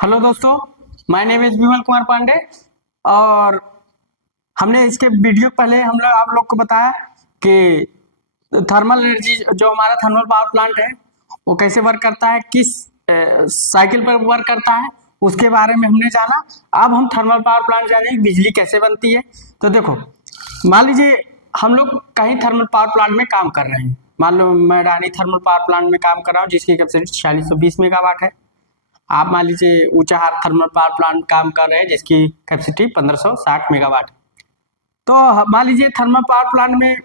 Hello दोस्तों, my name is Vimal Kumar Pandey. और हमने इसके वीडियो पहले हम लोग आप लोग को बताया कि थर्मल एनर्जी जो हमारा थर्मल पावर प्लांट है वो कैसे वर्क करता है, किस साइकिल पर वर्क करता है, उसके बारे में हमने जाना। अब हम थर्मल पावर प्लांट जानेंगे बिजली कैसे बनती है। तो देखो, मान लीजिए हम लोग कहीं थर्मल पावर प्लांट में काम कर रहे हैं। मान लो मैं रानी थर्मल पावर प्लांट में काम कर रहा हूँ जिसकी कैपेसिटी 4620 मेगावाट है। आप मान लीजिए ऊंचाहार थर्मल पावर प्लांट काम कर रहे हैं जिसकी कैपेसिटी 1560 मेगावाट। तो मान लीजिए थर्मल पावर प्लांट में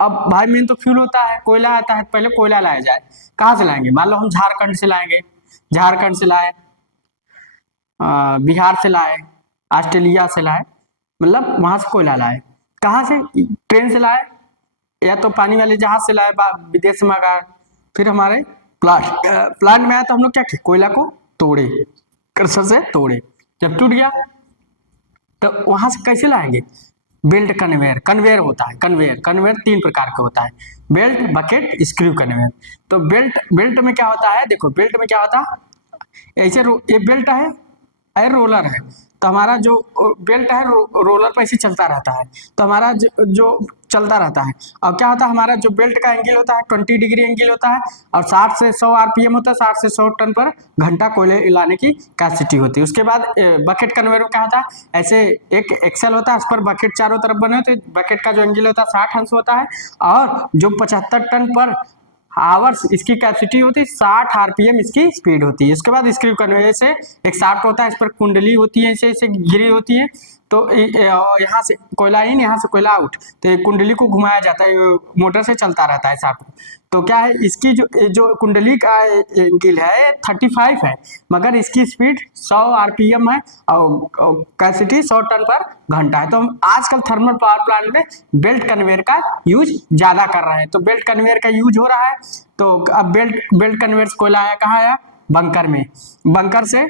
अब भाई मेन तो फ्यूल होता है, कोयला आता है। पहले कोयला लाया जाए, कहाँ से लाएंगे? मान लो हम झारखंड से लाएंगे, झारखंड से लाए, बिहार से लाए, ऑस्ट्रेलिया से लाए, मतलब वहां से कोयला लाए। कहाँ से? ट्रेन से लाए या तो पानी वाले जहाज से लाए, विदेश से मंगाए। फिर हमारे प्लांट में आया तो हम लोग क्या किए? कोयला को तोड़े, क्रशर से तोड़े। जब टूट गया तो वहां से कैसे लाएंगे? बेल्ट कन्वेयर, कन्वेयर होता है। कन्वेयर कन्वेयर 3 प्रकार का होता है, बेल्ट, बकेट, स्क्रू कन्वेयर। तो बेल्ट बेल्ट में क्या होता है? देखो बेल्ट में क्या होता है, ऐसे ये बेल्ट है, रोलर है। तो हमारा जो बेल्ट है रोलर पर ऐसे चलता रहता है। तो हमारा जो चलता रहता है। और क्या होता है, हमारा जो बेल्ट का एंगल होता है 20 डिग्री एंगल होता है और 60 से 100 आरपीएम होता है। 60 से 100 टन पर घंटा कोयले लाने की कैपेसिटी होती है। उसके बाद बकेट कन्वेयर में क्या होता है, ऐसे एक एक्सेल होता है, उस पर बकेट चारों तरफ बने होते हैं। बकेट का जो एंगल होता है 60 अंश होता है और जो 75 टन पर आवर्स इसकी कैपेसिटी होती है, 60 आरपीएम इसकी स्पीड होती है। उसके बाद स्क्रू कन्वेयर से एक शाफ्ट होता है, इस पर कुंडली होती है, ऐसे घिरी होती है। तो यहाँ से कोयला इन, यहाँ से कोयला आउट। तो ये कुंडली को घुमाया जाता है, मोटर से चलता रहता है शाफ्ट। तो क्या है, इसकी जो कुंडली का एंगल है 35 है, मगर इसकी स्पीड 100 आरपीएम है और कैपेसिटी 100 टन पर घंटा है। तो हम आजकल थर्मल पावर प्लांट में बेल्ट कन्वेयर का यूज ज्यादा कर रहे हैं। तो बेल्ट कन्वेयर का यूज हो रहा है। तो अब बेल्ट कन्वेयर से कोयला आया कहाँ? आया बंकर में, बंकर से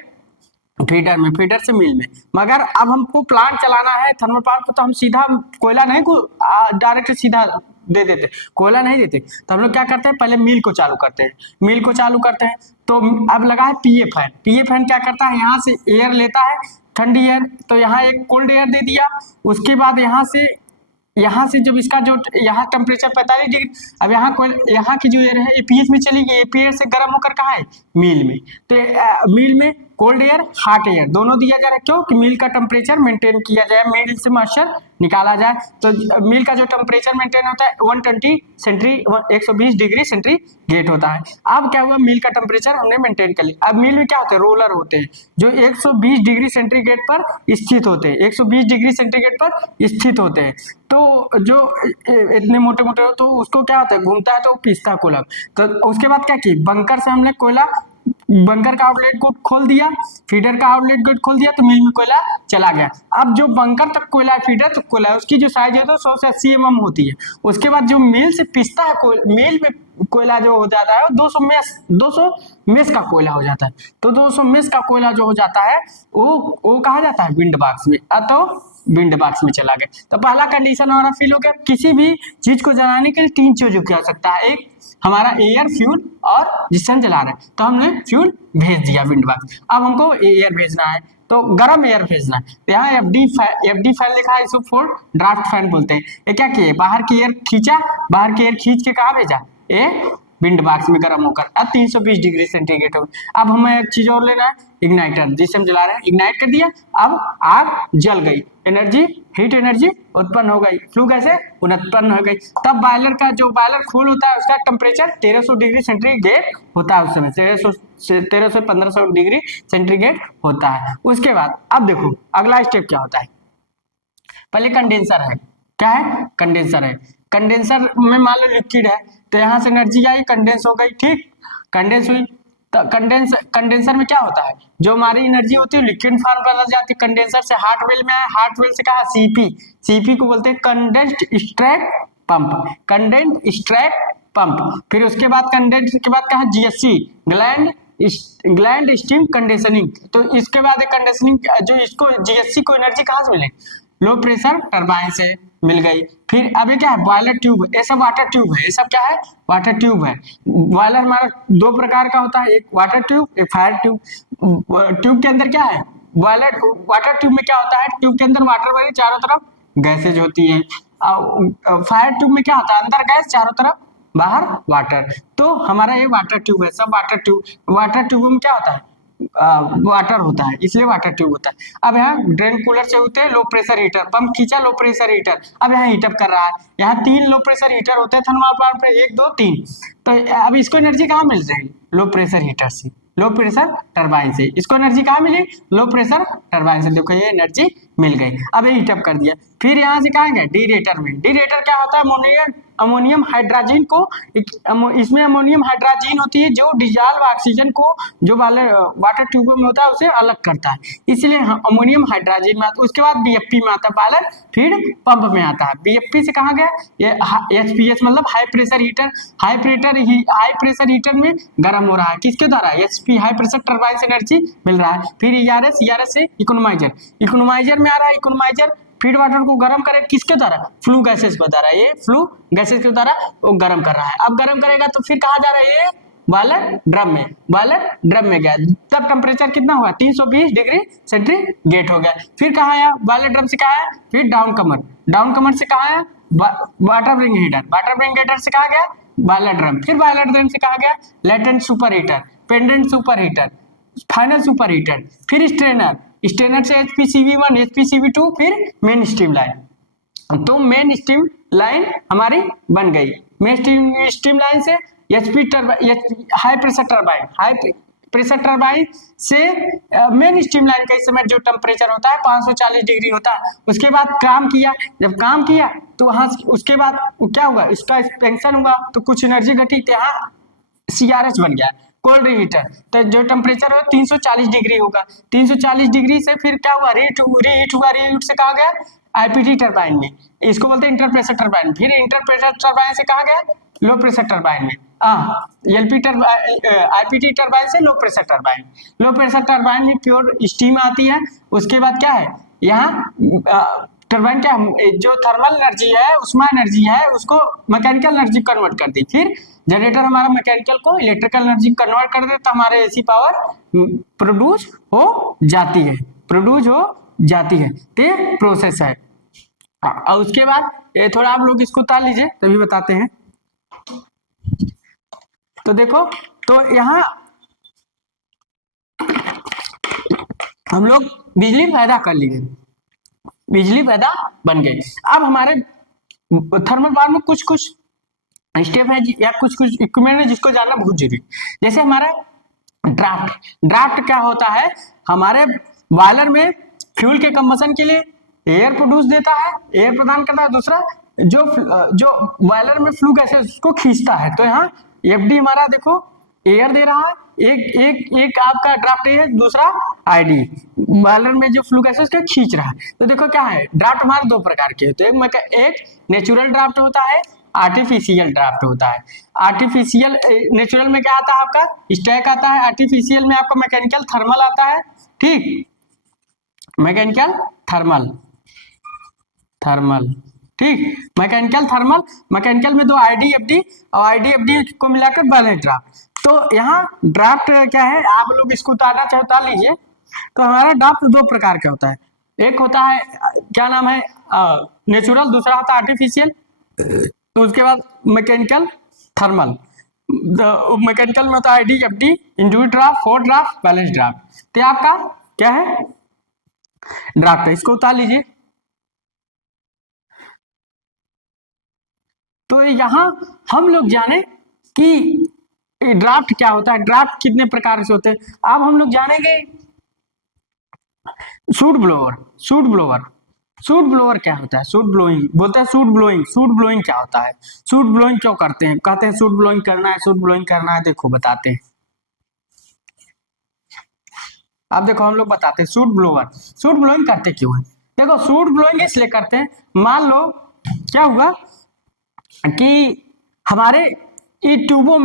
फीडर में, फीडर से मिल में। मगर अब हमको प्लांट चलाना है थर्मल पावर को, तो हम सीधा कोयला नहीं को डायरेक्ट सीधा दे देते, कोयला नहीं देते। तो हम लोग क्या करते हैं, पहले मिल को चालू करते हैं। मिल को चालू करते हैं तो अब लगा है पीए फैन। पीए फैन क्या करता है, यहाँ से एयर लेता है, ठंडी एयर। तो यहाँ एक कोल्ड एयर दे दिया। उसके बाद यहाँ से जब इसका जो यहाँ टेम्परेचर 45 डिग्री, अब यहाँ की जो एयर है एपीएस में चली गई, एपीएस से गर्म होकर कहाँ है? मिल में। तो मिल में कोल्ड एयर, हॉट एयर दोनों दिया जा रहा है। क्यों? कि मिल का टेम्परेचर मेंटेन किया जाए, मिल से मॉइस्चर निकाला जाए। तो मिल का जो टेम्परेचर मेंटेन होता है 120 डिग्री सेंटीग्रेड होता है। अब क्या हुआ, मिल का टेम्परेचर हमने मेंटेन कर लिया। अब मिल में क्या होते हैं, रोलर होते हैं जो 120 डिग्री सेंटीग्रेड पर स्थित होते हैं, 120 डिग्री सेंटीग्रेड पर स्थित होते हैं। तो जो इतने मोटे मोटे हो तो उसको क्या होता है, घूमता है तो पिसता है कोयला। तो उसके बाद क्या की, बंकर से हमने कोयला, बंकर का आउटलेट को खोल दिया, फीडर का आउटलेट गेट खोल दिया, तो मिल में कोयला चला गया। अब जो बंकर तक कोयला है, फीडर तक कोयला है, उसकी जो साइज है तो 100 से 80 mm होती है। उसके बाद जो मिल से पिसता है मिल में कोयला जो हो जाता है 200 मेस का कोयला हो जाता है। तो 200 मेस का कोयला जो हो जाता है वो कहा जाता है विंड बॉक्स में। तो विंड बॉक्स में चला गया। तो पहला कंडीशन हमारा फिल हो गया। किसी भी चीज को जलाने के लिए 3 चीजों की आवश्यकता है, एक हमारा एयर, फ्यूल और जिससे हम जला रहे हैं। तो हमने फ्यूल भेज दिया विंड बॉक्स। अब हमको एयर भेजना है, तो गर्म एयर भेजना है। तो यहाँ एफडी फैन लिखा है, इसको फोर ड्राफ्ट फैन बोलते हैं। ये क्या किए, बाहर की एयर खींचा, बाहर की एयर खींच के कहाँ भेजा? ये विंड बॉक्स में गर्म होकर अब 320 डिग्री सेंटीग्रेड हो। अब हमें एक चीज और लेना है, इग्नाइटर, जिसे हम जला रहे हैं, इग्नाइट कर दिया। अब आग जल गई, एनर्जी, हीट एनर्जी उत्पन्न हो गई, फ्लू गैसें उत्पन्न हो गई। तब बॉयलर का जो बॉयलर खोल होता है उसका टेम्परेचर 1300 डिग्री सेंटीग्रेड होता है। उस समय 1300 से 1500 डिग्री सेंटीग्रेड होता है। उसके बाद अब देखो अगला स्टेप क्या होता है। पहले कंडेंसर है, क्या है? कंडेंसर है। कंडेंसर में मान लो लिक्विड है, तो यहाँ से एनर्जी आई, कंडेंस हो गई, ठीक, कंडेंस हुई। तो कंडेंसर में क्या होता है, जो हमारी एनर्जी होती है लिक्विड फॉर्म बदल जाती है। कंडेंसर से हार्ट वेल में आया, हार्ट वेल से कहा सीपी, सीपी को बोलते हैं कंडेंस्ड स्ट्रैक पंप, कंडेंस्ड स्ट्रैक पंप। फिर उसके बाद कंडेंस के बाद कहा जीएससी, ग्लैंड स्टीम कंडीशनिंग। तो इसके बाद कंडीशनिंग जो इसको जीएससी को एनर्जी कहाँ से मिले, लो प्रेशर टरबाइन से। मिल गई। फिर अब ये क्या है, बॉयलर ट्यूब, ये सब वाटर ट्यूब है, ये सब क्या है, वाटर ट्यूब है। बॉयलर हमारा दो प्रकार का होता है, एक वाटर ट्यूब, एक फायर ट्यूब। ट्यूब के अंदर क्या है, बॉयलर वाटर ट्यूब में क्या होता है, ट्यूब के अंदर वाटर भरी, चारों तरफ गैसेज होती है। फायर ट्यूब में क्या होता है, अंदर गैस, चारों तरफ बाहर वाटर। तो हमारा ये वाटर ट्यूब है, सब वाटर ट्यूब। वाटर ट्यूब में क्या होता है, वाटर होता है, इसलिए वाटर ट्यूब होता है। अब यहाँ ड्रेन कूलर से होते हैं लो प्रेशर हीटर, पंप खींचा लो प्रेशर हीटर, अब यहाँ हीटअप कर रहा है। यहाँ 3 लो प्रेशर हीटर होते हैं थर्मल प्लांट पे, 1 2 3। तो अब इसको एनर्जी कहाँ मिल रही, लो प्रेशर हीटर से, लो प्रेशर टरबाइन से। इसको एनर्जी कहाँ मिली, लो प्रेशर टरबाइन से। देखो ये एनर्जी मिल गई। अब ये हीटअप कर दिया। फिर यहाँ से कहाँ गए, डीरेटर में। डीरेटर क्या होता है, अमोनियम हाइड्रोजन को, इसमें अमोनियम हाइड्रोजन होती है जो डिजॉल्व ऑक्सीजन को जो वाटर ट्यूबों में होता है उसे अलग करता है, इसलिए अमोनियम हाइड्रोजन में आता है। उसके बाद बीएफपी में आता है, बॉयलर फीड पंप में आता है। बीएफपी से कहाँ गया, ये एचपीएच मतलब high pressure heater. High pressure heater में गर्म हो रहा है, किसके द्वारा, एचपी हाई प्रेशर टरबाइन से एनर्जी मिल रहा है। फिर ईआरएस से इकोनोमाइजर, इकोनोमाइजर में आ रहा है, इकोनोमाइजर फीड वाटर को गर्म करे, किसके द्वारा, फ्लू गैसेस के द्वारा। ये फ्लू गैसेस के द्वारा वो गर्म कर रहा है। अब गर्म करेगा तो फिर कहाँ जा रहा है, ये बॉयलर ड्रम में, बॉयलर ड्रम में गया। तब टेम्परेचर कितना हुआ, 320 डिग्री सेंटीग्रेड हो गया। फिर कहाँ आया, बॉयलर ड्रम से कहाँ आया, फिर डाउन कमर, डाउन कमर से कहाँ आया, water bring heater, water bring heater से कहाँ गया, बॉयलर ड्रम। फिर बॉयलर ड्रम से कहाँ गया, latent super heater, pendant super heater, final super heater. फिर स्ट्रेनर, स्ट्रेनर से HPCV1 HPCV2, फिर मेन स्टीम लाइन। तो मेन स्टीम लाइन हमारी बन गई। मेन स्टीम लाइन से हाई प्रेशर टरबाइन से मेन स्टीम लाइन का इस समय जो टेम्परेचर होता है 540 डिग्री होता है। उसके बाद काम किया, जब काम किया तो वहां उसके बाद क्या हुआ, इसका एक्सपेंशन हुआ तो कुछ एनर्जी घटी, तो यहाँ CRH बन गया, कोल्ड हीटर। तो जो टेम्परेचर हो 340 डिग्री होगा, 340 डिग्री से फिर क्या हुआ, रीहीट हुआ, रीहीट से कहा गया IPT टरबाइन में, इसको बोलते हैं इंटर प्रेशर टरबाइन। फिर इंटर प्रेशर टरबाइन से कहा गया लो प्रेशर टरबाइन में, IPT टरबाइन से low pressure turbine. Low pressure turbine में प्योर स्टीम आती है। उसके बाद क्या है, यहाँ टरबाइन क्या, जो थर्मल एनर्जी है, उष्मा एनर्जी है, उसको मैकेनिकल एनर्जी कन्वर्ट कर दी। फिर जनरेटर हमारा मैकेनिकल को इलेक्ट्रिकल एनर्जी कन्वर्ट कर दे, तो हमारे AC पावर प्रोड्यूस हो जाती है, तो प्रोसेस है। और उसके बाद ये थोड़ा आप लोग इसको उतार लीजिए तभी बताते हैं। तो देखो, तो यहाँ हम लोग बिजली पैदा कर लिए, बिजली पैदा बन गई। अब हमारे थर्मल पावर में कुछ स्टेप है या कुछ इक्विपमेंट है जिसको जानना बहुत जरूरी। जैसे हमारा ड्राफ्ट क्या होता है, हमारे बॉयलर में फ्यूल के कंबशन के लिए एयर प्रोड्यूस देता है, एयर प्रदान करता है। दूसरा जो बॉयलर में फ्लू गैसेस उसको खींचता है। तो यहाँ FD हमारा देखो एयर दे रहा है, एक आपका ड्राफ्ट है, दूसरा ID बॉयलर में जो फ्लू गैसेस को खींच रहा है। तो देखो क्या है, ड्राफ्ट हमारे दो प्रकार के होते हैं, एक नेचुरल ड्राफ्ट होता है, आर्टिफिशियल ड्राफ्ट होता है। आर्टिफिशियल, नेचुरल में क्या आता है आपका स्टैक आता है, आर्टिफिशियल में आपका मैकेनिकल थर्मल आता है। ठीक, मैकेनिकल थर्मल, ठीक, मैकेनिकल में दो IDFD और IDFD को मिलाकर बॉयलर ड्राफ्ट। तो यहाँ ड्राफ्ट क्या है, आप लोग इसको उतारना चाहे उतार लीजिए। तो हमारा ड्राफ्ट दो प्रकार का होता है, एक होता है क्या नाम है नेचुरल, दूसरा होता है आर्टिफिशियल। तो उसके बाद मैकेनिकल थर्मल, मैकेनिकल में होता है IDFD, induced draft, force draft, balance draft. तो आपका क्या है, ड्राफ्ट है, इसको उतार लीजिए। तो यहाँ हम लोग जाने कि ड्राफ्ट क्या होता है, ड्राफ्ट कितने प्रकार से होते हैं। अब हम लोग जानेंगे सूट ब्लोअर क्या होता है, सूट ब्लोइंग बोलते हैं, सूट ब्लोइंग क्या होता है, सूट ब्लोइंग क्यों करते हैं, कहते हैं सूट ब्लोइंग करना है। देखो बताते हैं, अब देखो हम लोग बताते हैं सूट ब्लोइंग करते क्यों है। देखो सूट ब्लोइंग इसलिए करते हैं, मान लो क्या हुआ कि हमारे इन ट्यूबों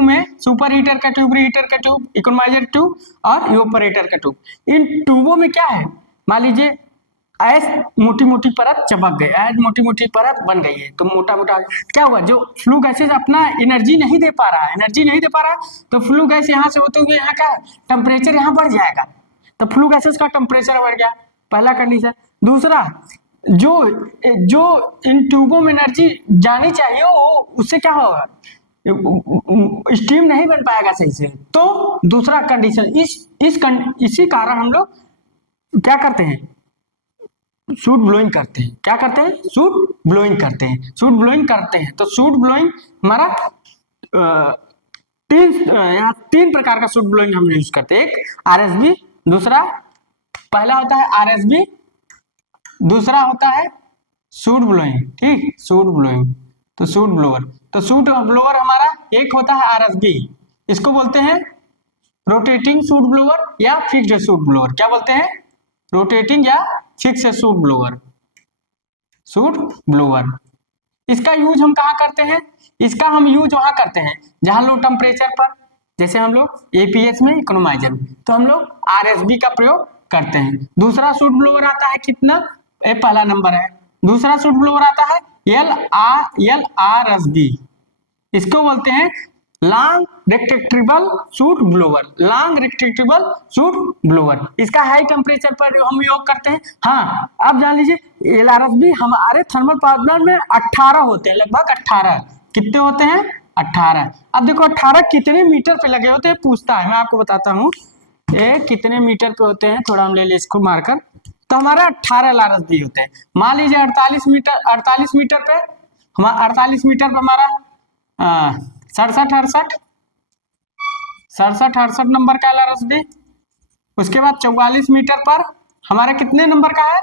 में सुपर हीटर का ट्यूब, रीहीटर का ट्यूब, इकोनोमाइजर ट्यूब और इवेपोरेटर का ट्यूब। इन ट्यूबों में क्या है, मान लीजिए ऐस मोटी मोटी परत चपक गई, ऐस मोटी मोटी परत बन गई है। तो मोटा मोटा क्या हुआ, जो फ्लू गैसेज अपना एनर्जी नहीं दे पा रहा है, एनर्जी नहीं दे पा रहा है, तो फ्लू गैस यहाँ से होते हुए यहाँ का टेम्परेचर यहाँ बढ़ जाएगा, तो फ्लू गैसेज का टेम्परेचर बढ़ गया, पहला कंडीशन। दूसरा, जो जो इन ट्यूबों में एनर्जी जानी चाहिए वो उससे क्या होगा, स्टीम नहीं बन पाएगा सही से। तो दूसरा कंडीशन, इसी कारण हम लोग क्या करते हैं, सूट ब्लोइंग करते हैं। क्या करते हैं, सूट ब्लोइंग करते हैं, सूट ब्लोइंग करते हैं। तो सूट ब्लोइंग हमारा यहाँ तीन प्रकार का सूट ब्लोइंग हम यूज करते हैं। एक आरएसबी, दूसरा पहला होता है आरएसबी, दूसरा होता है सूट ब्लोइंग, ठीक, सूट ब्लोइंग। तो सूट ब्लोअर, तो सूट ब्लोअर हमारा एक होता है आरएसबी, इसको बोलते हैं रोटेटिंग सूट ब्लोअर या फिक्स्ड सूट ब्लोअर। क्या बोलते हैं, रोटेटिंग या fix suit blower, suit blower. इसका यूज हम कहाँ करते हैं, इसका हम यूज वहां करते हैं जहां लो टेम्परेचर पर, जैसे हम लोग एपीएस में, इकोनोमाइजर में, तो हम लोग आरएसबी का प्रयोग करते हैं। दूसरा सूट ब्लोअर आता है कितना, ये पहला नंबर है। दूसरा सूट ब्लोअर आता है एल आर एस बी, इसको बोलते हैं long retractable soot blower, long retractable soot blower. इसका हाई टेम्परेचर पर हम उपयोग करते हैं। हाँ, अब जान लीजिए एलआरएसबी हमारे थर्मल पावर प्लांट में 18 होते हैं, लगभग 18। कितने होते हैं, 18। अब देखो 18 कितने मीटर पे लगे होते हैं पूछता है, मैं आपको बताता हूँ ये कितने मीटर पे होते हैं। थोड़ा हम ले इसको मारकर, तो हमारा 18 एलआरएसबी होते हैं। मान लीजिए 48 मीटर पे, हमारा 48 मीटर पे हमारा 67 नंबर का एलआरएसबी। उसके बाद 44 मीटर पर हमारा कितने नंबर का है,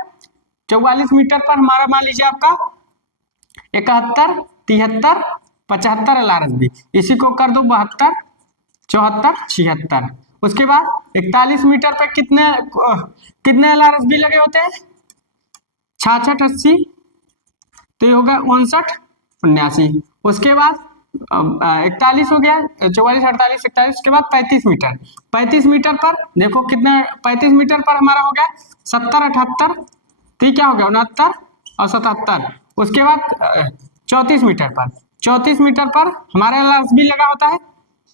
44 मीटर पर हमारा मान लीजिए आपका 71, 73, 75 एलआरएसबी। इसी को कर दो 72, 74, 76। उसके बाद 41 मीटर पे कितने एलआरएसबी लगे होते हैं, 66, 80, तो ये होगा 59, 79। उसके बाद 41 हो गया, 44, 48, 41। उसके बाद 35 मीटर, 35 मीटर पर देखो कितना, 35 मीटर पर हमारा हो गया 70, 78, तो क्या हो गया 69 और 77। उसके बाद 34 मीटर पर, 34 मीटर पर हमारा एलआरएसबी लगा होता है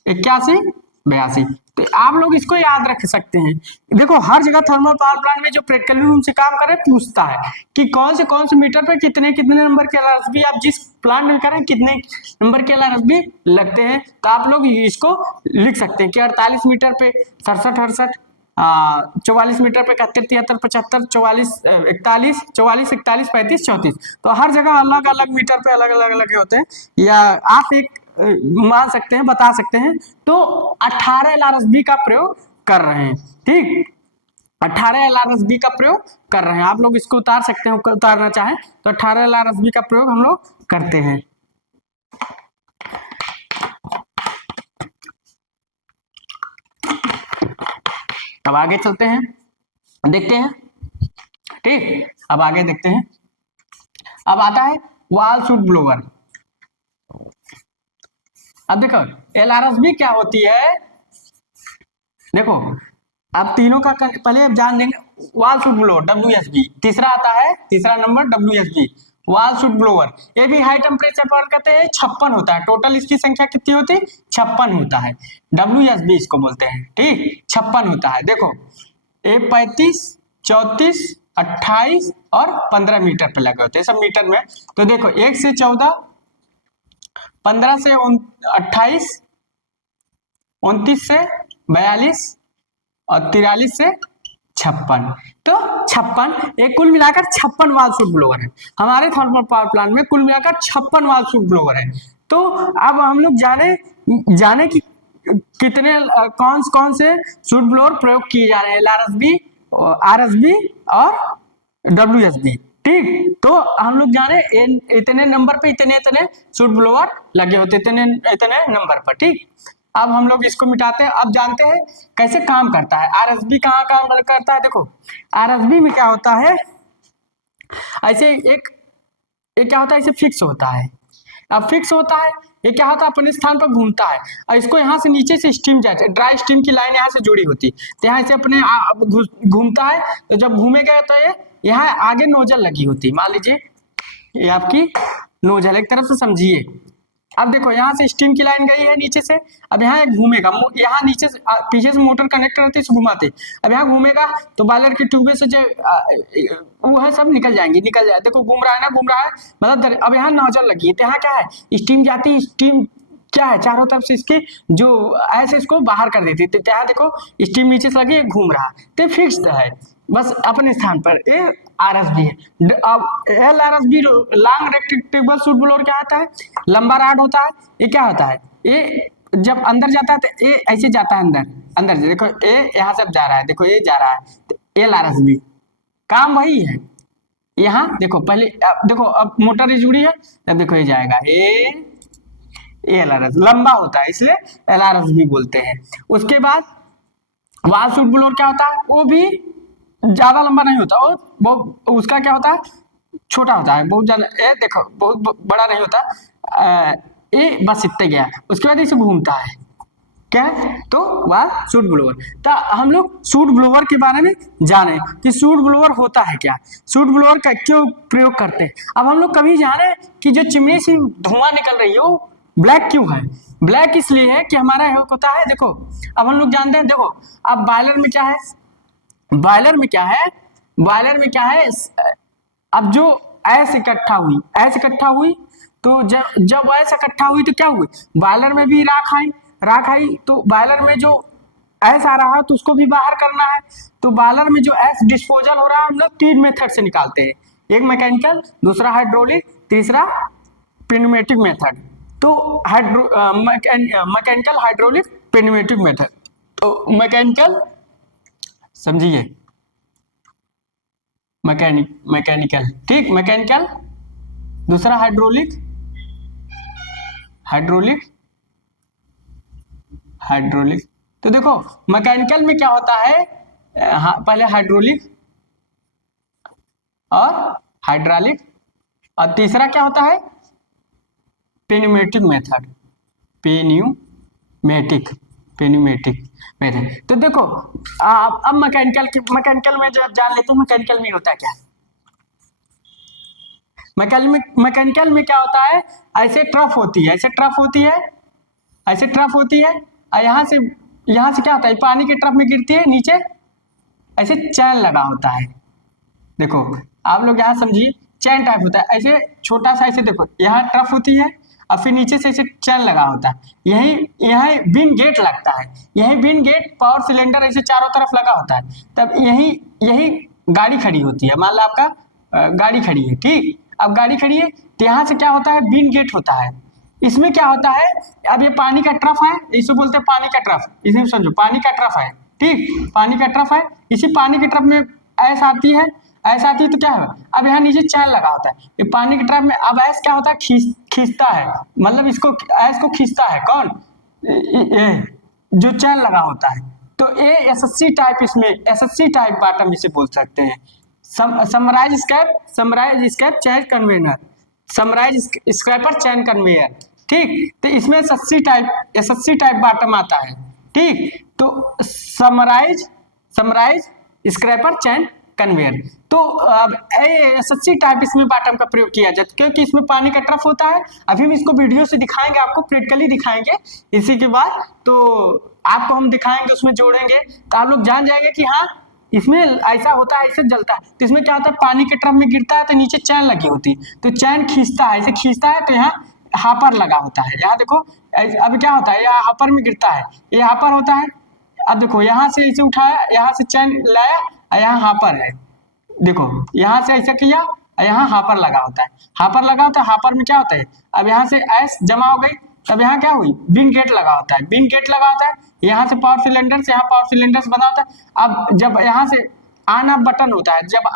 81, 82। तो आप लोग इसको याद रख सकते हैं। देखो हर जगह थर्मल पावर प्लांट में जो प्रैक्टिकल रूम से काम कर रहे हैं पूछता है कि कौन से मीटर पे कितने नंबर के एलआरएसबी, आप जिस प्लांट में करें कितने नंबर के एलआरएसबी लगते हैं। तो आप लोग इसको लिख सकते हैं कि 48 मीटर पे 67, 68, 44 मीटर पे 71, 73, 75, 44, 41, 44, 41, 35, 34। तो हर जगह अलग अलग मीटर पे अलग अलग होते हैं, या आप एक मान सकते हैं, बता सकते हैं। तो 18 एलआरएसबी का प्रयोग कर रहे हैं, ठीक, 18 एलआरएसबी का प्रयोग कर रहे हैं। आप लोग इसको उतार सकते हैं, उतारना चाहें तो 18 एलआरएसबी का प्रयोग हम लोग करते हैं। अब आगे चलते हैं, देखते हैं, ठीक, अब आगे देखते हैं। अब आता है वॉल सूट ब्लोअर। अब देखो एलआरएसबी क्या होती है, देखो अब तीनों का पहले अब जान देंगे। वॉल सूट ब्लोअर डब्ल्यूएसबी, तीसरा आता है, तीसरा number WSB, wall suit blower. ये भी हाई टेम्परेचर पर कहते हैं 56 होता है, टोटल इसकी संख्या कितनी होती है, 56 होता है। डब्ल्यूएसबी इसको बोलते हैं, ठीक, 56 होता है। देखो ये 35, 34, 28 और 15 मीटर पे लगे होते हैं, सब मीटर में। तो देखो 1 से 14, 15 से 28, 29 से 42 और 43 से 56। तो 56, एक कुल मिलाकर 56 वॉल सूट ब्लोअर है हमारे थर्मल पावर प्लांट में, कुल मिलाकर 56 वॉल सूट ब्लोअर है। तो अब हम लोग जाने कि कितने कौन से सूट ब्लोअर प्रयोग किए जा रहे हैं, एलआरएसबी, आरएसबी और डब्ल्यूएसबी, ठीक। तो हम लोग जाने इतने नंबर पे इतने सूट ब्लोअर लगे होते, इतने नंबर पर, ठीक। अब हम लोग इसको मिटाते हैं। अब जानते हैं कैसे काम करता है आरएसबी, कहाँ काम करता है। देखो आरएसबी में क्या होता है, ऐसे एक क्या होता है, इसे फिक्स होता है। अब फिक्स होता है, ये क्या होता है, अपने स्थान पर घूमता है और इसको यहाँ से नीचे से स्टीम जाती है, ड्राई स्टीम की लाइन यहाँ से जुड़ी होती है, तो यहाँ से अपने घूमता है। तो जब घूमेगा तो ये यहाँ आगे नोजल लगी होती है, मान लीजिए ये आपकी नोजल, एक तरफ से समझिए। अब देखो यहाँ से स्टीम की लाइन गई है नीचे से, अब यहाँ एक घूमेगा, यहाँ नीचे से पीछे से मोटर कनेक्ट रहती है, इसे घुमाते, अब यहाँ घूमेगा तो बॉयलर की ट्यूबे से जो वो है सब निकल जाएंगे, निकल जाए, देखो घूम रहा है ना, घूम रहा है, मतलब अब यहाँ नोजल लगी है, तो यहाँ क्या है, स्टीम जाती है, स्टीम क्या है चारों तरफ से इसके जो ऐसे इसको बाहर कर देती है, तो यहाँ देखो स्टीम नीचे से लगी घूम रहा है, तो फिक्स्ड है बस अपने स्थान पर। ए RSB है। अब LRSB लॉन्ग रेक्टेबल सूट ब्लोअर क्या होता है, लंबा राड होता है, ये क्या होता है, ये जब अंदर जाता है तो ये ऐसे जाता है अंदर, अंदर से देखो ये यहाँ से जा रहा है, देखो ये जा रहा है, तो LRSB काम वही है। यहाँ देखो पहले देखो अब मोटर जुड़ी है, तब देखो ये जाएगा, ये LRS लंबा होता है इसलिए LRSB बोलते हैं। उसके बाद वाल सूट ब्लोअर क्या होता है, वो भी ज्यादा लंबा नहीं होता, वो उसका क्या होता है, छोटा होता है, बहुत ज्यादा, ये देखो बहुत बड़ा नहीं होता, ये बस इतने गया, उसके बाद इसे घूमता है, क्या है, तो वह सूट ब्लोअर। तो हम लोग सूट ब्लोअर के बारे में जाने कि सूट ब्लोअर होता है क्या, सूट ब्लोअर का क्यों प्रयोग करते हैं। अब हम लोग कभी जाने कि जो चिमनी से धुआं निकल रही है वो ब्लैक क्यों है, ब्लैक इसलिए है कि हमारा होता है, देखो अब हम लोग जानते हैं, देखो अब बॉयलर में क्या है, बॉयलर में क्या है, बॉयलर में क्या है, अब जो ऐसे इकट्ठा हुई, ऐसे इकट्ठा हुई, तो जब ऐसे इकट्ठा हुई तो क्या हुई, बॉयलर में भी राख आई, राख आई, तो बॉयलर में जो ऐस आ रहा है तो उसको भी बाहर करना है, तो बॉयलर में जो ऐस डिस्पोजल हो रहा है हम लोग 3 मेथड से निकालते हैं, एक मैकेनिकल, दूसरा हाइड्रोलिक, तीसरा pneumatic मेथड। तो मैकेनिकल, हाइड्रोलिक, pneumatic मेथड। तो मैकेनिकल समझिए, मैकेनिकल ठीक, मैकेनिकल, दूसरा हाइड्रोलिक, हाइड्रोलिक, हाइड्रोलिक। तो देखो मैकेनिकल में क्या होता है, पहले हाइड्रोलिक और हाइड्रोलिक, और तीसरा क्या होता है पेन्यूमेटिक मेथड, पेन्यूमेटिक, पेन्यूमेटिक मेथड। तो देखो अब मैकेनिकल में जब जान लेते हैं मैकेनिकल में होता है क्या, मैकेनिकल में क्या होता है, ऐसे ट्रफ होती है, ऐसे ट्रफ होती है, ऐसे ट्रफ होती है, और यहाँ से क्या होता है, पानी के ट्रफ में गिरती है नीचे, ऐसे चैन लगा होता है, देखो आप लोग यहाँ समझिए, चैन टाइप होता है, ऐसे छोटा सा, ऐसे देखो यहाँ ट्रफ होती है और फिर नीचे से ऐसे चैन लगा होता है, यही बिन गेट लगता है, यही बिन गेट पावर सिलेंडर ऐसे चारों तरफ लगा होता है, तब यही गाड़ी खड़ी होती है, मान लो आपका गाड़ी खड़ी है, ठीक, अब गाड़ी खड़ी है तो यहाँ से क्या होता है, बिन गेट होता है, इसमें क्या होता है, अब ये पानी का ट्रफ है, इसे बोलते हैं पानी का ट्रफ, इसे समझो पानी का ट्रफ है, ठीक, पानी का ट्रफ है, इसी पानी के ट्रफ में ऐसा आती है, ऐसा आती है तो क्या है, अब यहाँ नीचे चैन लगा होता है, ये पानी के ट्रफ में अब ऐस क्या होता है, खींचता है, मतलब इसको ऐस को खींचता है कौन, ये जो चैन लगा होता है, तो ये SSC टाइप, इसमें SSC टाइप बॉटम इसे बोल सकते हैं, समराइज स्क्रैप चैन कन्वेयर, समराइज स्क्रैपर चैन कन्वेयर, ठीक, तो इसमें SSC टाइप बॉटम आता है, ठीक, तो समराइज स्क्रैपर चैन कन्वेयर। तो अब SSC टाइप इसमें बॉटम का प्रयोग किया जाता है, क्योंकि इसमें पानी का ट्रफ होता है, अभी हम इसको वीडियो से दिखाएंगे, आपको प्रैक्टिकली दिखाएंगे, इसी के बाद तो आपको हम दिखाएंगे, उसमें जोड़ेंगे, तो आप लोग जान जाएंगे कि हाँ इसमें ऐसा होता है, ऐसे जलता है, तो इसमें क्या होता है, पानी के ट्रफ में गिरता है तो नीचे चैन लगी होती है, तो चैन खींचता है, ऐसे खींचता है, तो यहाँ हापर लगा होता है, यहाँ देखो अब क्या होता है, यहाँ हापर में गिरता है, ये हापर होता है, अब देखो यहाँ से ऐसे उठाया, यहाँ से चैन लाया, यहाँ हापर है, देखो यहाँ से ऐसा किया, यहाँ हापर लगा होता है, हापर लगा होता है, हापर में क्या होता है, अब यहाँ से ऐस जमा हो गई, तब यहाँ क्या हुई, बिन गेट लगा होता है, बिन गेट लगा होता है, यहाँ से पावर सिलेंडर से यहाँ पावर सिलेंडर से बना होता है। अब जब यहाँ से ऑन ऑफ बटन होता है, जब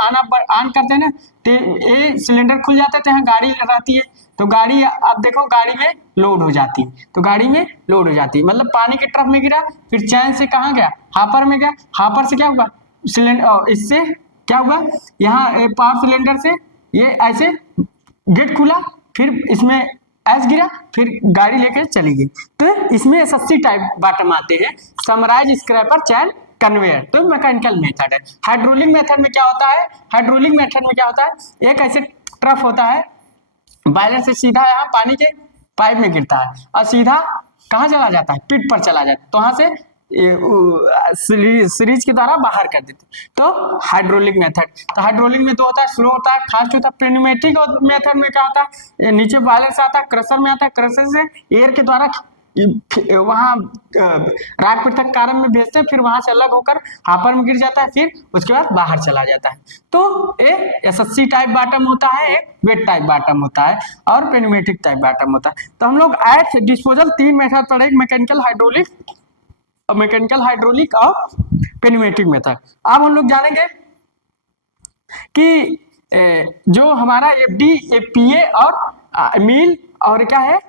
ऑन करते हैं ना तो ये सिलेंडर खुल जाता है, तो यहाँ गाड़ी रहती है, तो गाड़ी अब देखो गाड़ी में लोड हो जाती है, तो गाड़ी में लोड हो जाती है, मतलब पानी के ट्रफ में गिरा, फिर चैन से कहाँ गया, हापर में गया, हापर से क्या हुआ, सिलेंडर, इससे क्या हुआ, यहाँ पावर सिलेंडर से ये ऐसे गेट खुला, फिर इसमें ऐस गिरा, फिर गाड़ी लेकर चली गई, तो इसमें SSC टाइप बॉटम आते हैं, समराइज स्क्रैपर चैन कन्वेयर, तो मैकेनिकल मेथड है। हाइड्रोलिक मेथड में क्या होता है, हाइड्रोलिक मेथड में क्या होता है, एक ऐसे ट्रफ होता है, बॉयलर से सीधा यहाँ पानी के पाइप में गिरता है और सीधा कहाँ चला जाता है, पिट पर चला जाता है, तो वहां से सीरीज के द्वारा बाहर कर देते, तो हाइड्रोलिक मेथड। तो हाइड्रोलिक में तो होता है स्लो होता है, फास्ट होता है। न्यूमेटिक मेथड में क्या होता है, नीचे बॉयलर से आता है, क्रशर में आता है, क्रशर से एयर के द्वारा वहां राग पृथक्कारक में भेजते हैं, फिर वहां से अलग होकर हापर में गिर जाता है, फिर उसके बाद बाहर चला जाता है। तो एक एसएससी टाइप बॉटम होता है, एक वेट टाइप बॉटम होता है और पेन्यूमेटिक टाइप बॉटम होता है। तो हम लोग एट डिस्पोजल 3 मेथड पढ़े, मैकेनिकल, हाइड्रोलिक और पेन्यूमेटिक मेथड। अब हम लोग जानेंगे कि जो हमारा एफडी, एफपीए और मील और क्या है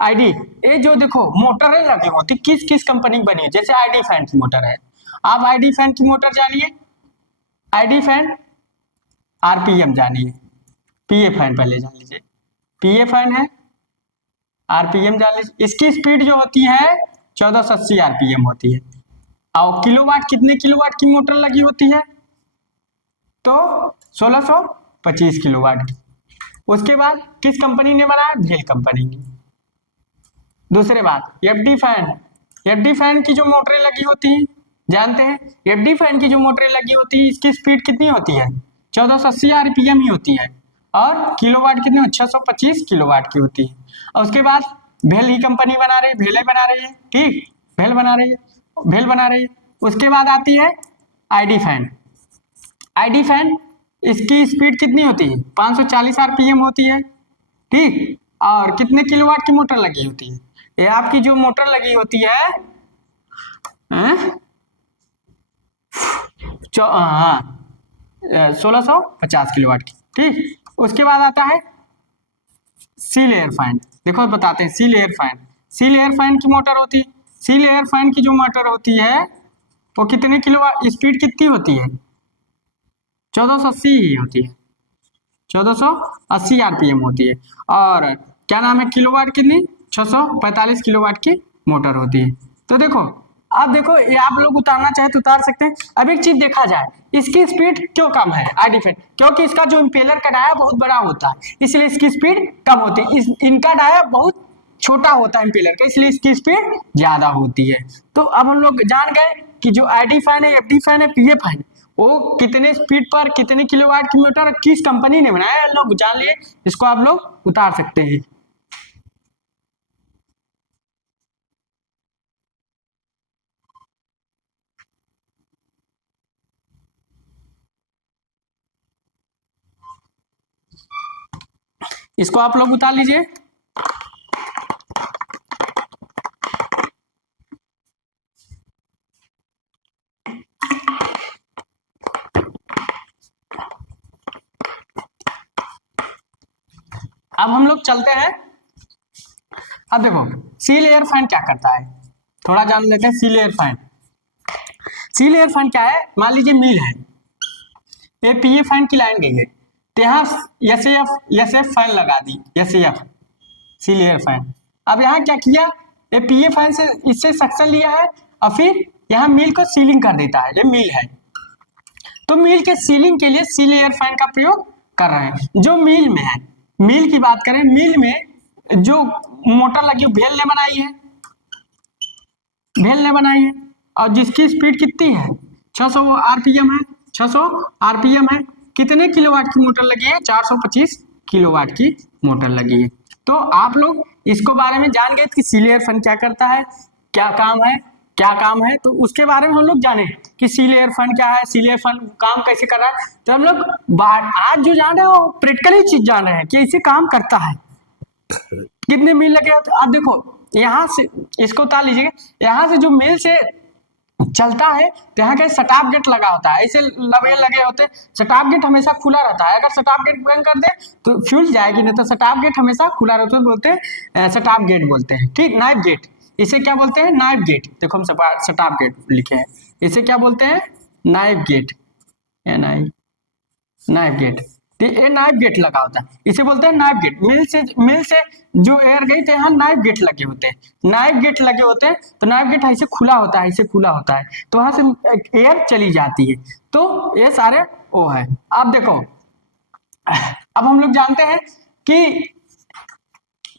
आईडी, ये जो देखो मोटरें लगी होती किस किस कंपनी की बनी है, जैसे आईडी फैन की मोटर है, आप आईडी फैन की मोटर जानिए, आईडी फैन, आरपीएम जानिए, पीए फैन पहले जान लीजिए, पीए फैन है, आरपीएम जान लीजिए। इसकी स्पीड जो होती है 1480 आरपीएम होती है, और किलोवाट, कितने किलोवाट की मोटर लगी होती है, तो 1625 किलोवाट की। उसके बाद किस कंपनी ने बनाया, भेल कंपनी ने। दूसरे बात एफडी फैन, एफडी फैन की जो मोटरें लगी होती हैं जानते हैं, एफडी फैन की जो मोटरें लगी होती है इसकी स्पीड कितनी होती है, 1480 आरपीएम ही होती है, और किलोवाट कितने, 625 किलोवाट की होती है। और उसके बाद भेल ही कंपनी बना रही है, भेल बना रही है, ठीक, भेल बना रही है, भेल बना रही है। उसके बाद आती है आईडी फैन, आईडी फैन इसकी स्पीड कितनी होती है, 540 आरपीएम होती है, ठीक, और कितने किलोवाट की मोटर लगी होती है, ये आपकी जो मोटर लगी होती है 1650 किलोवाट की, ठीक। उसके बाद आता है सील एयर फैन, देखो बताते हैं seal air fan, seal air fan की मोटर होती है, सील एयर फैन की जो मोटर होती है वो कितने किलोवाट, स्पीड कितनी होती है, 1480 ही होती है, 1480 आरपीएम होती है, और क्या नाम है, किलोवाट कितनी, 645 किलोवाट की मोटर होती है। तो देखो अब देखो ये आप लोग उतारना चाहे तो उतार सकते हैं। अब एक चीज देखा जाए, इसकी स्पीड क्यों कम है आईडी फैन, क्योंकि इसका जो इम्पेलर का डाया बहुत बड़ा होता है, इसलिए इसकी स्पीड कम होती है। इनका डाया बहुत छोटा होता है इम्पेलर का, इसलिए इसकी स्पीड ज्यादा होती है। तो अब हम लोग जान गए कि जो आईडी फैन है, एफडी फैन है, पीए फैन है, वो कितने स्पीड पर कितने किलोवाट की मोटर किस कंपनी ने बनाया, लोग जान लिए, इसको आप लोग उतार सकते हैं। इसको आप लोग उतार लीजिए। अब हम लोग चलते हैं, अब देखो सील एयर फैन क्या करता है, थोड़ा जान लेते हैं seal air fan. Seal air fan क्या है, मान लीजिए मिल है, ये पीए फैन की लाइन गई है, तो यहाँ एसएफ फैन लगा दी, एसएफ सील एयर फैन। अब यहाँ क्या किया, ये पीए फैन से इससे सक्शन लिया है और फिर यहाँ मिल को सीलिंग कर देता है, ये मिल है, तो मिल के सीलिंग के लिए सील एयर फैन का प्रयोग कर रहे हैं। जो मिल में है, मिल की बात करें, मिल में जो मोटर लगी भेल ने बनाई है, भेल ने बनाई है, और जिसकी स्पीड कितनी है, 600 आरपीएम है, 600 आरपीएम है, कितने किलोवाट की मोटर लगी है, 425 किलोवाट की मोटर लगी है। तो आप लोग इसको बारे में जान गए कि सील एयर फैन क्या करता है, क्या काम है, क्या काम है, तो उसके बारे में हम लोग जाने कि सील एयर फैन क्या है, सील एयर फैन काम कैसे कर रहा है। तो हम लोग आज जो जान रहे हैं वो प्रैक्टिकली चीज जान रहे हैं कि इसे काम करता है, कितने मील लगे होते। आप देखो यहाँ से इसको उतार लीजिएगा, यहाँ से जो मील से चलता है तो यहाँ का स्टॉप गेट लगा होता है, ऐसे लगे होते, स्टॉप गेट हमेशा खुला रहता है, अगर स्टॉप गेट बंद कर दे तो फ्यूल जाएगी, नहीं तो स्टॉप गेट हमेशा खुला रहता है, बोलते हैं स्टॉप गेट बोलते हैं, ठीक, नाइफ गेट, इसे क्या बोलते हैं, नाइफ गेट। देखो हम स्टॉप गेट लिखे हैं, इसे क्या बोलते हैं, नाइफ गेट, नाइफ गेट। तो ये नाइफ गेट लगा होता है, इसे बोलते हैं नाइफ गेट। मिल से जो एयर गई तो यहाँ नाइफ गेट लगे होते हैं, नाइफ गेट लगे होते हैं। तो नाइफ गेट ऐसे खुला होता है, ऐसे खुला होता है, तो वहां से एयर चली जाती है। तो ये सारे वो है। अब देखो, अब हम लोग जानते हैं कि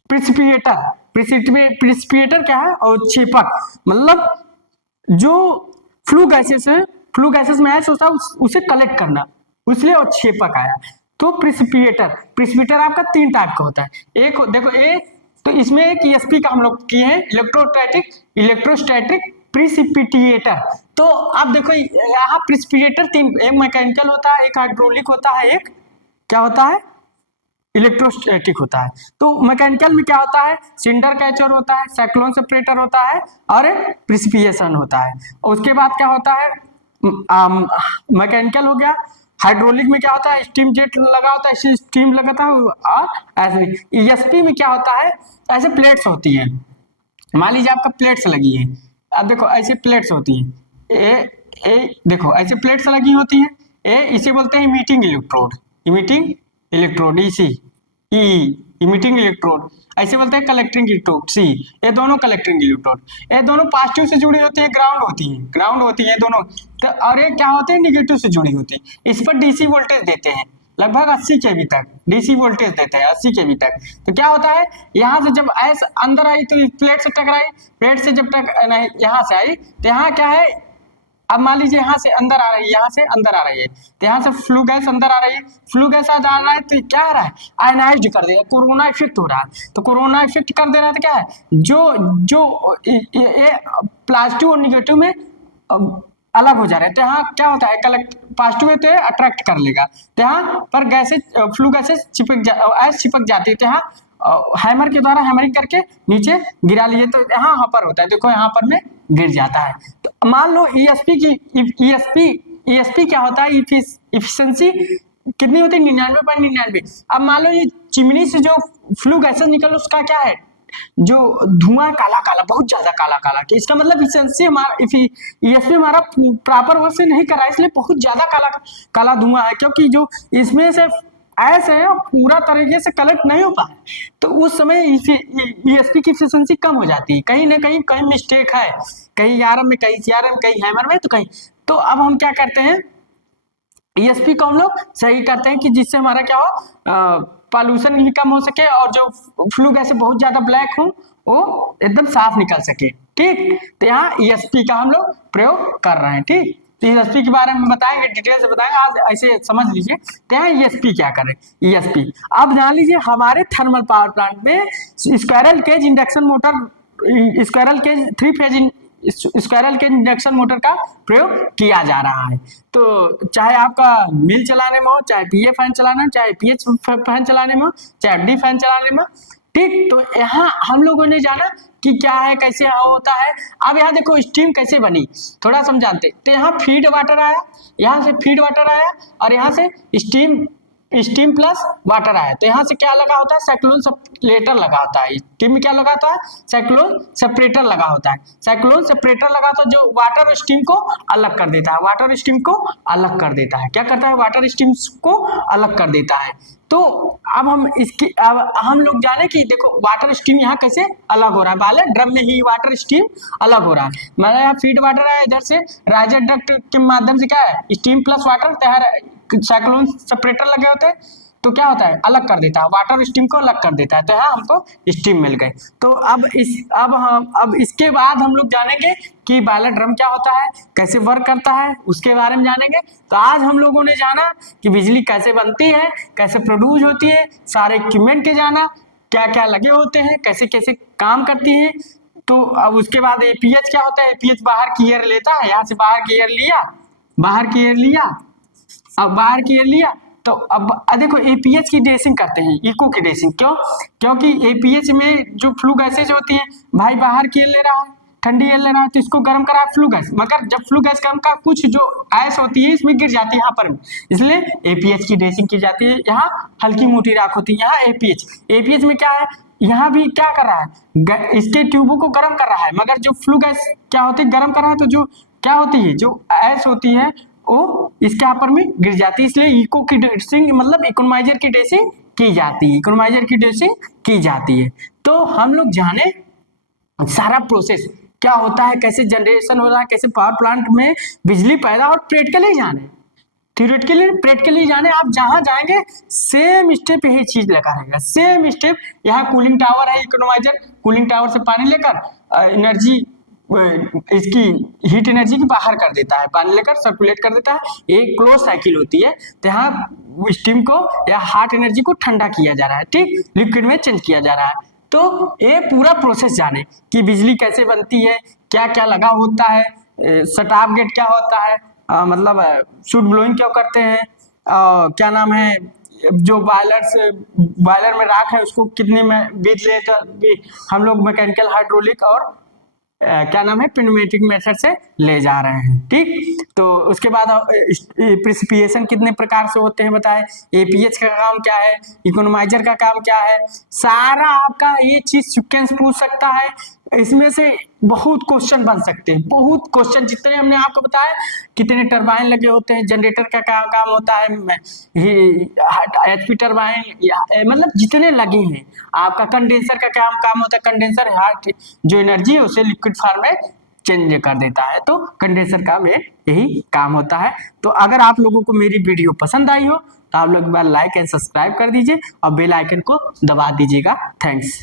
प्रिसिपिएटर, प्रिसिपिएटर क्या है, और छेपक, मतलब जो फ्लू गैसेस है, फ्लू गैसेस में ऐसा होता है उसे कलेक्ट करना, इसलिए और छेपक आया। तो प्रिसिपिएटर आपका 3 टाइप का होता है। एक देखो ए, तो इसमें एक ईएसपी का हम लोग किए हैं, इलेक्ट्रोस्टैटिक प्रिसिपिएटर। तो आप देखो यहाँ प्रिसिपिएटर 3, एक मैकेनिकल होता है, एक हाइड्रोलिक होता है, एक क्या होता है, इलेक्ट्रोस्टैटिक होता है। तो मैकेनिकल में क्या होता है, सिंडर कैचर होता है, साइक्लोन सेपरेटर होता है, और प्रिसिपिएशन होता है। उसके बाद क्या होता है, मैकेनिकल हो गया। हाइड्रोलिक में क्या होता है, स्टीम जेट लगा होता है, स्टीम लगाता है। और ऐसे ईएसपी में क्या होता है, ऐसे प्लेट्स होती हैं, मान लीजिए आपका प्लेट्स लगी है, अब देखो ऐसे प्लेट्स होती हैं, देखो ऐसे प्लेट्स लगी होती हैं। इसे बोलते हैं emitting electrode, emitting electrode EC, emitting electrode. ऐसे बोलते हैं कलेक्टिंग इलेक्ट्रोड सी। ये दोनों कलेक्टिंग इलेक्ट्रोड, ये दोनों पॉजिटिव से जुड़ी होती है, ग्राउंड होती है दोनों। तो और ये क्या होते हैं, निगेटिव से जुड़ी होती है। इस पर डीसी वोल्टेज देते हैं, लगभग 80 केवी तक डीसी वोल्टेज देते हैं, 80 केवी तक। तो क्या होता है, यहाँ से जब ऐसे अंदर आई तो प्लेट से टकराई, प्लेट से जब नहीं यहाँ से आई, तो यहाँ क्या है, अब मान लीजिए यहाँ से अंदर आ रही है, यहाँ से अंदर आ रही है, तो यहाँ से फ्लू गैस अंदर आ रही है, फ्लू गैस आ रहा है, तो क्या आ रहा है, आयनाइज्ड कर देगा, कोरोना इफेक्ट हो रहा है। तो कोरोना इफेक्ट कर दे रहा है, तो क्या है, जो ये पॉजिटिव और निगेटिव में अलग हो जा रहे हैं। तो यहाँ क्या होता है, कलेक्ट पॉजिटिव है तो अट्रैक्ट कर लेगा, तो यहाँ पर गैसेज, फ्लू गैसेज चिपक जाती है। तो यहाँ हैमर के द्वारा हैमरिंग करके नीचे गिरा लिए, तो यहाँ पर होता है, देखो यहाँ पर में गिर जाता है। तो मान लो ईएसपी क्या होता है, इफिशिएंसी कितनी होती है, 99.99। अब मान लो ये चिमनी से जो फ्लू गैसेज निकल, उसका क्या है, जो धुआं काला काला, बहुत ज्यादा काला काला, कि इसका मतलब इफिशिएंसी हमारा, ईएसपी हमारा प्रॉपर वर्क से नहीं कर रहा है, इसलिए बहुत ज्यादा काला काला धुआं है। क्योंकि जो इसमें से ऐसे पूरा तरीके से कलेक्ट नहीं हो पाए, तो उस समय ईएसपी की एफिशिएंसी कम हो जाती है। कहीं ना कहीं मिस्टेक है, कहीं आरएम में, कहीं सीआरएम, कहीं हैमर में, तो कहीं। तो अब हम क्या करते हैं, ईएसपी को हम लोग सही करते हैं कि जिससे हमारा क्या हो, पॉल्यूशन भी कम हो सके, और जो फ्लू गैस बहुत ज्यादा ब्लैक हो वो एकदम साफ निकल सके। ठीक, तो यहाँ ईएसपी का हम लोग प्रयोग कर रहे हैं। ठीक, तो ईएसपी के बारे में बताएंगे, डिटेल से बताएंगे, आज ऐसे समझ लीजिए। तो यहाँ ईएसपी क्या करें, ईएसपी अब जान लीजिए, हमारे थर्मल पावर प्लांट में squirrel cage induction motor, squirrel cage 3 phase squirrel cage induction motor का प्रयोग किया जा रहा है। तो चाहे आपका मिल चलाने में हो, चाहे पीए फैन चलाने में, चाहे पीएच फैन चलाने में हो, चाहे एफडी फैन चलाने में। ठीक, तो यहाँ हम लोगों ने जाना कि क्या है, कैसे होता है। अब यहाँ देखो स्टीम कैसे बनी, थोड़ा समझाते। तो यहाँ फीड वाटर आया, यहाँ से फीड वाटर आया, और यहाँ से स्टीम प्लस वाटर आया। तो यहाँ से क्या लगा होता है, साइक्लोन सेपरेटर लगा होता है। स्टीम में क्या लगा होता है, साइक्लोन सेपरेटर लगा होता है। साइक्लोन सेपरेटर लगा होता है जो वाटर और स्टीम को अलग कर देता है, वाटर स्टीम को अलग कर देता है। क्या करता है, वाटर स्टीम को अलग कर देता है। तो अब हम लोग जाने कि देखो वाटर स्टीम यहाँ कैसे अलग हो रहा है, पहले ड्रम में ही वाटर स्टीम अलग हो रहा है। मतलब यहाँ फीड वाटर है, इधर से राइजर डक्ट के माध्यम से क्या है, स्टीम प्लस वाटर तैयार, साइक्लोन सेपरेटर लगे होते हैं। तो क्या होता है, अलग कर देता है, वाटर स्टीम को अलग कर देता है। तो यहाँ हमको स्टीम मिल गई। तो अब इसके बाद हम लोग जानेंगे कि बॉयलर ड्रम क्या होता है, कैसे वर्क करता है, उसके बारे में जानेंगे। तो आज हम लोगों ने जाना कि बिजली कैसे बनती है, कैसे प्रोड्यूस होती है, सारे इक्विपमेंट के जाना, क्या क्या लगे होते हैं, कैसे कैसे काम करती है। तो अब उसके बाद एपीएच क्या होता है, एपीएच बाहर की एयर लेता है, यहाँ से बाहर की एयर लिया, अब बाहर की एयर लिया। तो अब देखो एपीएच की ड्रेसिंग करते हैं, इको की ड्रेसिंग, क्यों, क्योंकि एपीएच में जो फ्लू गैसेज होती है, भाई बाहर की एयर ले रहा है, ठंडी एयर ले रहा है, तो इसको गर्म करा फ्लू गैस, मगर जब फ्लू गैस गर्म का कुछ जो ऐस होती है इसमें गिर जाती है यहाँ पर, इसलिए एपीएच की ड्रेसिंग की जाती है। यहाँ हल्की मोटी राख होती है, यहाँ एपीएच में क्या है, यहाँ भी क्या कर रहा है, इसके ट्यूबों को गर्म कर रहा है, मगर जो फ्लू गैस क्या होती है, गर्म कर रहा है, तो जो क्या होती है, जो ऐस होती है वो इसके ऊपर में गिर जाती है, इसलिए इको की ड्रेसिंग मतलब इकोनोमाइजर की ड्रेसिंग की जाती है, इकोनोमाइजर की ड्रेसिंग की जाती है। तो हम लोग जाने सारा प्रोसेस क्या होता है, कैसे जनरेशन हो रहा है, कैसे पावर प्लांट में बिजली पैदा, और प्रैक्टिकली जाने, थ्योरेटिकली प्रैक्टिकली जाने। आप जहां जाएंगे सेम स्टेप यही चीज लगा रहेगा, सेम स्टेप। यहाँ कूलिंग टावर है, इकोनोमाइजर कूलिंग टावर से पानी लेकर एनर्जी इसकी हीट एनर्जी की बाहर कर देता है, पानी लेकर सर्कुलेट कर देता है। एक क्लोज साइकिल होती है। तो यहाँ स्टीम को या हॉट एनर्जी को ठंडा किया जा रहा है, ठीक, लिक्विड में चेंज किया जा रहा है। तो ये पूरा प्रोसेस जाने कि बिजली कैसे बनती है, क्या क्या लगा होता है, शट ऑफ गेट क्या होता है, मतलब शूट ब्लोइंग क्यों करते हैं, क्या नाम है, जो बॉयलर में राख है उसको कितने में बीत ले, हम लोग मैकेनिकल हाइड्रोलिक और क्या नाम है प्नूमेटिक मेथड से ले जा रहे हैं, ठीक। तो उसके बाद प्रिसिपिएशन कितने प्रकार से होते हैं बताए, एपीएच का काम क्या है, इकोनोमाइजर का काम क्या है, सारा आपका ये चीज सीक्वेंस पूछ सकता है। इसमें से बहुत क्वेश्चन बन सकते हैं, बहुत क्वेश्चन, जितने हमने आपको बताया, कितने टरबाइन लगे होते हैं, जनरेटर का काम होता है, एचपी टरबाइन, मतलब जितने लगे हैं। आपका कंडेंसर का काम होता है, कंडेंसर हार्ट जो एनर्जी है उसे लिक्विड फॉर्म में चेंज कर देता है, तो कंडेंसर का में यही काम होता है। तो अगर आप लोगों को मेरी वीडियो पसंद आई हो तो आप लोग एक बार लाइक एंड सब्सक्राइब कर दीजिए और बेल आइकन को दबा दीजिएगा। थैंक्स।